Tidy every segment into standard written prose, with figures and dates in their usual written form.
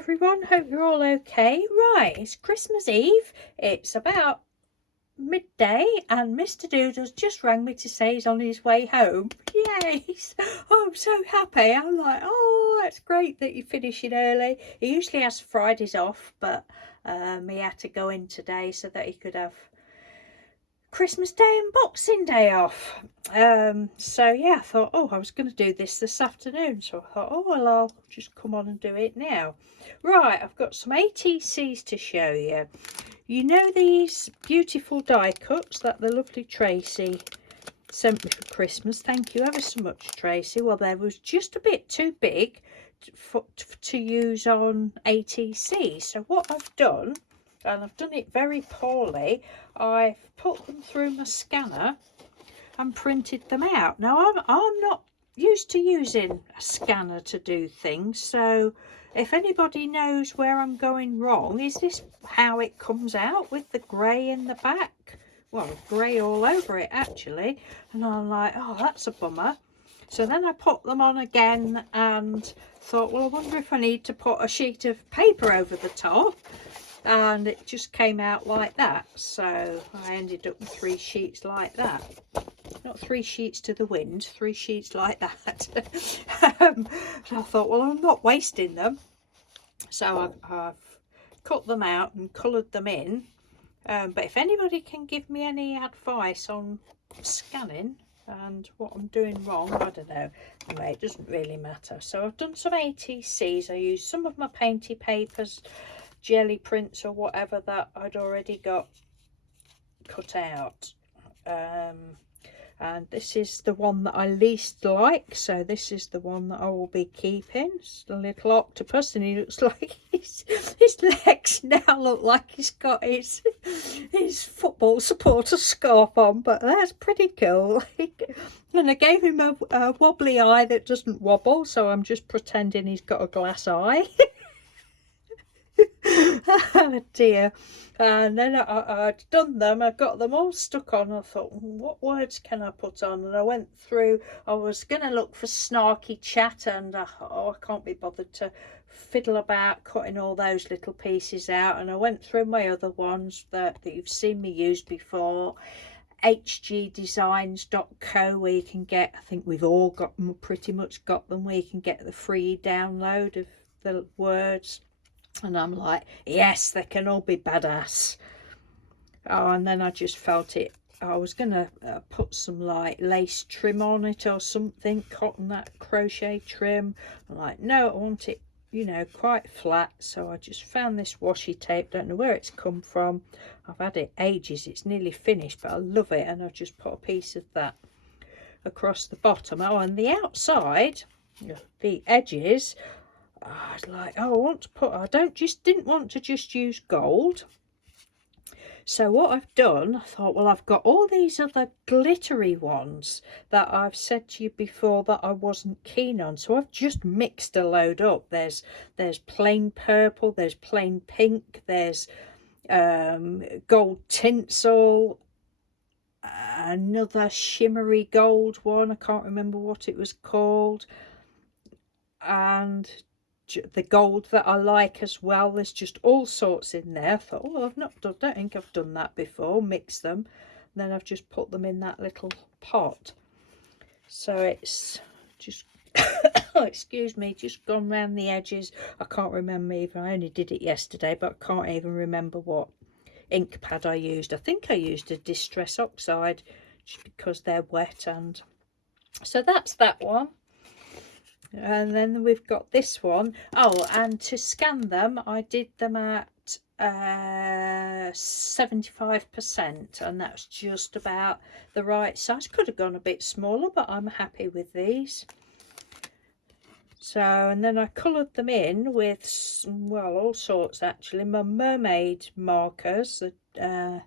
everyone, hope you're all okay. Right, it's Christmas Eve, it's about midday, and Mr. Doodles just rang me to say he's on his way home. Yay! Oh, I'm so happy. I'm like, oh, that's great that you're finishing early. He usually has Fridays off, but he had to go in today so that he could have Christmas Day and Boxing Day off. So yeah, I thought, oh, I was going to do this afternoon, so I thought, oh well, I'll just come on and do it now. Right, I've got some ATCs to show you. You know these beautiful die cuts that the lovely Tracy sent me for Christmas? Thank you ever so much, Tracy. Well, they was just a bit too big to use on ATC, so what I've done, and I've done it very poorly, I've put them through my scanner and printed them out. Now I'm not used to using a scanner to do things, so if anybody knows where I'm going wrong, is this how it comes out with the grey in the back? Well, grey all over it actually, and I'm like, oh, that's a bummer. So then I put them on again and thought, well, I wonder if I need to put a sheet of paper over the top, and it just came out like that. So I ended up with 3 sheets like that. Not 3 sheets to the wind, 3 sheets like that. And I thought, well, I'm not wasting them, so I've cut them out and coloured them in. But if anybody can give me any advice on scanning and what I'm doing wrong, I don't know. Anyway, it doesn't really matter. So I've done some ATCs. I used some of my painty papers, jelly prints or whatever that I'd already got cut out. And this is the one that I least like, so this is the one that I will be keeping. It's a little octopus, and he looks like his legs now look like he's got his football supporter scarf on, but that's pretty cool. And I gave him a wobbly eye that doesn't wobble, so I'm just pretending he's got a glass eye. Oh dear. And then I'd done them, I got them all stuck on. I thought, what words can I put on? And I went through, I was going to look for snarky chat, and I can't be bothered to fiddle about cutting all those little pieces out. And I went through my other ones that you've seen me use before, hgdesigns.co, where you can get, I think we've all got them, pretty much got them, where you can get the free download of the words. And I'm like, yes, they can all be badass. Oh, and then I just felt it. I was going to put some like lace trim on it or something, cotton, that crochet trim. I'm like, no, I want it, you know, quite flat. So I just found this washi tape. Don't know where it's come from. I've had it ages. It's nearly finished, but I love it. And I've just put a piece of that across the bottom. Oh, and the outside, the edges, I was like, oh, I want to put, didn't want to just use gold. So what I've done, I thought, well, I've got all these other glittery ones that I've said to you before that I wasn't keen on. So I've just mixed a load up. There's plain purple, there's plain pink, there's gold tinsel, another shimmery gold one. I can't remember what it was called. And the gold that I like as well. There's just all sorts in there. I thought, oh, don't think I've done that before. Mix them, and then I've just put them in that little pot. So it's just excuse me, just gone round the edges. I can't remember even, I only did it yesterday, but I can't even remember what ink pad I used. I think I used a Distress Oxide just because they're wet. And so that's that one. And then we've got this one. Oh, and to scan them, I did them at 75%, and that's just about the right size. Could have gone a bit smaller, but I'm happy with these. So, and then I coloured them in with, well, all sorts actually. My mermaid markers. I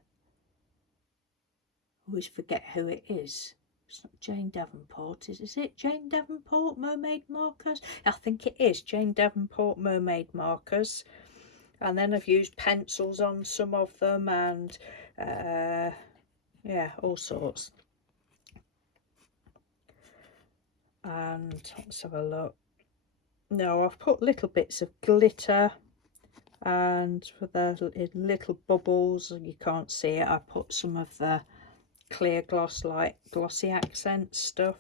always forget who it is. It's not Jane Davenport, is it? Jane Davenport Mermaid Markers? I think it is Jane Davenport Mermaid Markers. And then I've used pencils on some of them, and yeah, all sorts. And let's have a look. No, I've put little bits of glitter And for the little bubbles, you can't see it, I put some of the clear gloss, like glossy accent stuff.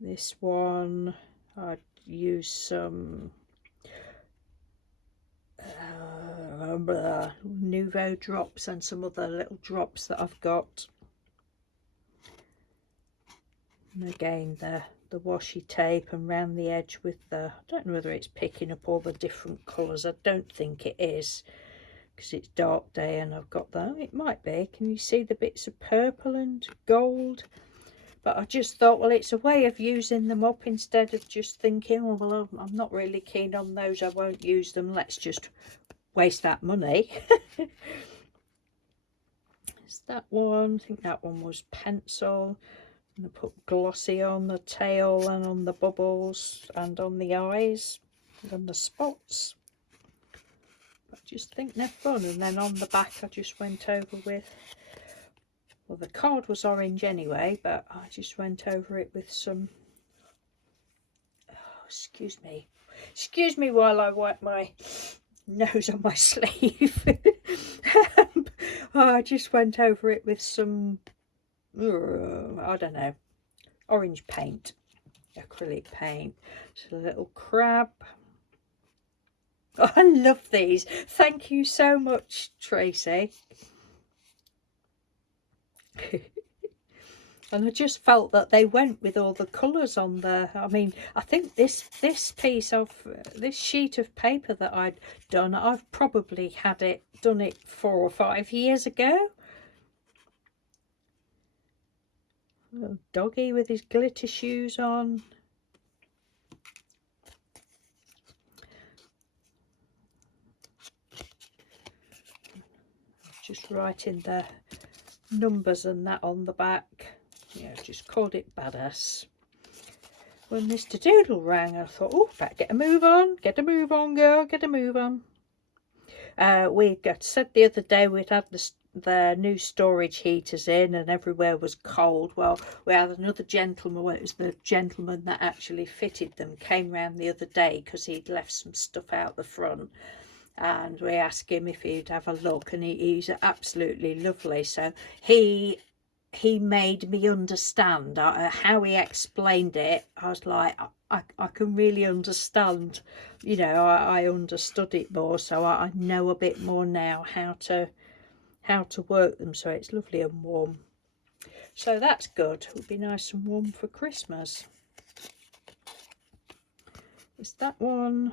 This one I'd use some Nouveau drops and some other little drops that I've got. And again, the washi tape, and round the edge with the, I don't know whether it's picking up all the different colours. I don't think it is, because it's dark day and I've got that. It might be. Can you see the bits of purple and gold? But I just thought, well, it's a way of using them up instead of just thinking, oh, well, I'm not really keen on those, I won't use them, let's just waste that money. Is that one? I think that one was pencil. I'm going to put glossy on the tail and on the bubbles and on the eyes and on the spots. I just think they're fun. And then on the back I just went over with, well, the card was orange anyway, but I just went over it with some, oh, excuse me while I wipe my nose on my sleeve. I just went over it with some, I don't know, orange paint, acrylic paint. It's a little crab. Oh, I love these. Thank you so much, Tracy. And I just felt that they went with all the colours on there. I mean, I think this piece of, this sheet of paper that I'd done, I've probably done it 4 or 5 years ago. Little doggy with his glitter shoes on. Just writing the numbers and that on the back. Yeah, just called it Badass. When Mr. Doodle rang, I thought, oh, better get a move on, girl, get a move on. We said the other day we'd had the new storage heaters in and everywhere was cold. Well, we had another gentleman, well, it was the gentleman that actually fitted them, came round the other day because he'd left some stuff out the front. And we asked him if he'd have a look, and he's absolutely lovely. So he made me understand how he explained it. I was like, I can really understand, you know, I understood it more, so I know a bit more now how to work them. So it's lovely and warm, so that's good. It'll be nice and warm for Christmas. Is that one?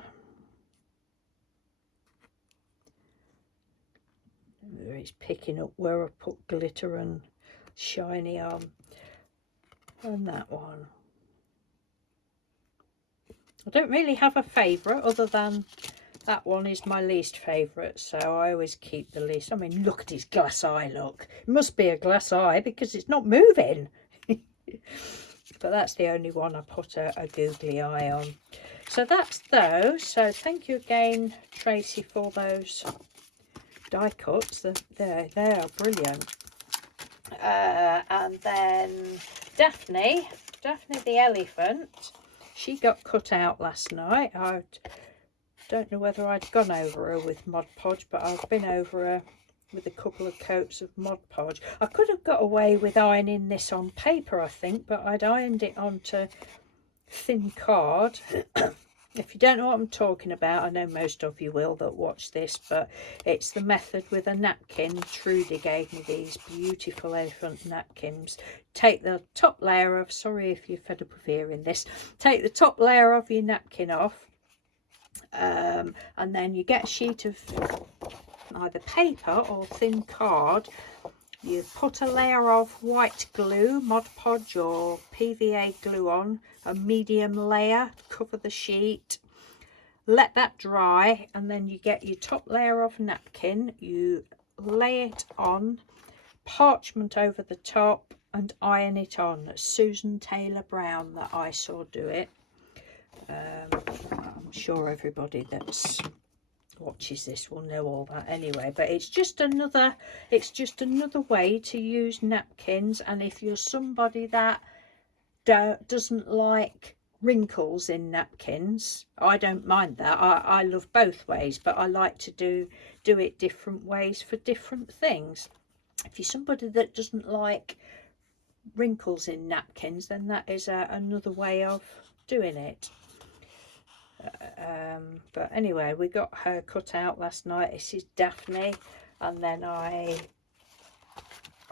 It's picking up where I put glitter and shiny on. And that one, I don't really have a favourite other than that one is my least favourite, so I always keep the least. I mean, look at his glass eye, look. It must be a glass eye because it's not moving. But that's the only one I put a googly eye on. So that's those. So thank you again, Tracy, for those die cuts. They are brilliant. And then Daphne the elephant, she got cut out last night. I don't know whether I'd gone over her with Mod Podge, but I've been over her with a couple of coats of Mod Podge. I could have got away with ironing this on paper, I think, but I'd ironed it onto thin card. If you don't know what I'm talking about, I know most of you will that watch this, but it's the method with a napkin. Trudy gave me these beautiful elephant napkins. Take the top layer of, sorry if you're fed up of hearing this, take the top layer of your napkin off, and then you get a sheet of either paper or thin card. You put a layer of white glue, Mod Podge or PVA glue on, a medium layer, cover the sheet, let that dry, and then you get your top layer of napkin, you lay it on, parchment over the top, and iron it on. Susan Taylor Brown that I saw do it. I'm sure everybody that's watches this will know all that anyway, but it's just another way to use napkins. And if you're somebody that doesn't like wrinkles in napkins. I don't mind that. I love both ways, but I like to do it different ways for different things. If you're somebody that doesn't like wrinkles in napkins, then that is another way of doing it. But anyway, we got her cut out last night. This is Daphne, and then I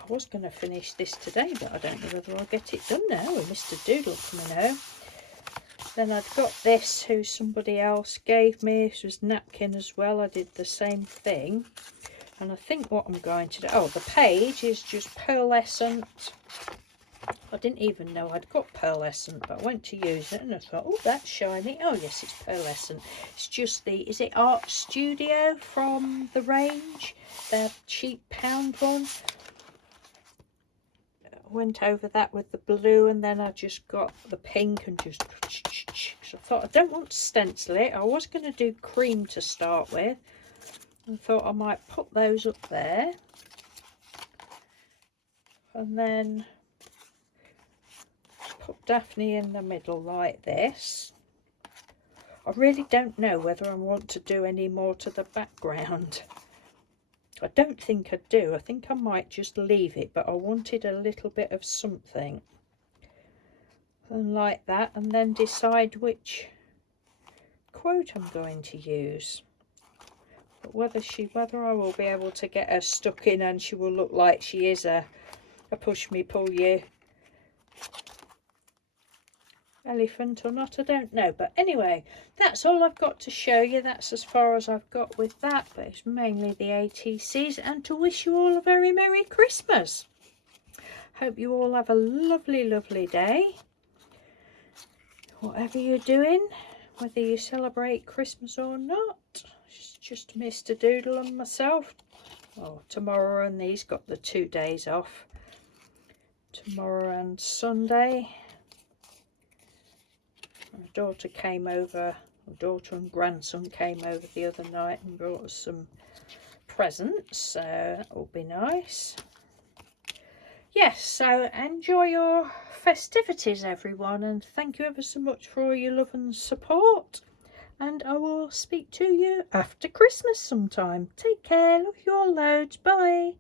was going to finish this today, but I don't know whether I'll get it done now with Mr. Doodle coming home. Then I've got this, who somebody else gave me. This was napkin as well. I did the same thing. And I think what I'm going to do... Oh, the page is just pearlescent. I didn't even know I'd got pearlescent, but I went to use it and I thought, oh, that's shiny. Oh, yes, it's pearlescent. It's just the... Is it Art Studio from the range? The cheap pound one. Went over that with the blue, and then I just got the pink and just... So I thought, I don't want to stencil it. I was going to do cream to start with. I thought I might put those up there. And then put Daphne in the middle like this. I really don't know whether I want to do any more to the background. I don't think I do. I think I might just leave it, but I wanted a little bit of something. And like that, and then decide which quote I'm going to use. But whether I will be able to get her stuck in and she will look like she is a push me pull you elephant or not, I don't know. But anyway, that's all I've got to show you. That's as far as I've got with that, but it's mainly the ATCs, and to wish you all a very Merry Christmas. Hope you all have a lovely day, whatever you're doing, whether you celebrate Christmas or not. It's just Mr. Doodle and myself. Oh, tomorrow, and he's got the 2 days off, tomorrow and Sunday. My daughter came over, my daughter and grandson came over the other night and brought us some presents, so that will be nice. Yes, so enjoy your festivities, everyone, and thank you ever so much for all your love and support, and I will speak to you after Christmas sometime. Take care, love you all loads, bye.